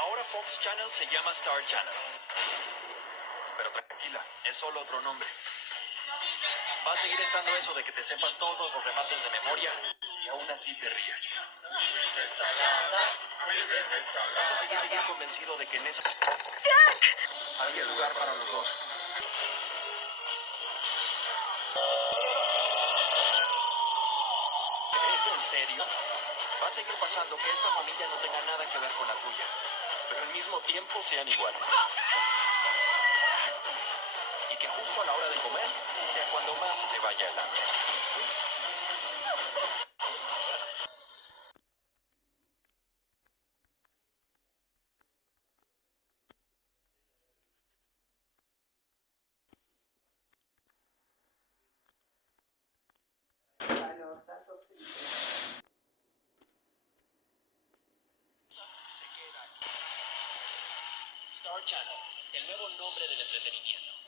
Ahora Fox Channel se llama Star Channel. Pero tranquila, es solo otro nombre. Va a seguir estando eso de que te sepas todos los remates de memoria y aún así te rías. Vas a seguir bien convencido de que en esa... hay lugar para los dos. ¿Es en serio? Va a seguir pasando que esta familia no tenga nada que ver con la tuya, pero al mismo tiempo sean iguales. Y que justo a la hora de comer sea cuando más se te vaya el hambre. Star Channel, el nuevo nombre del entretenimiento.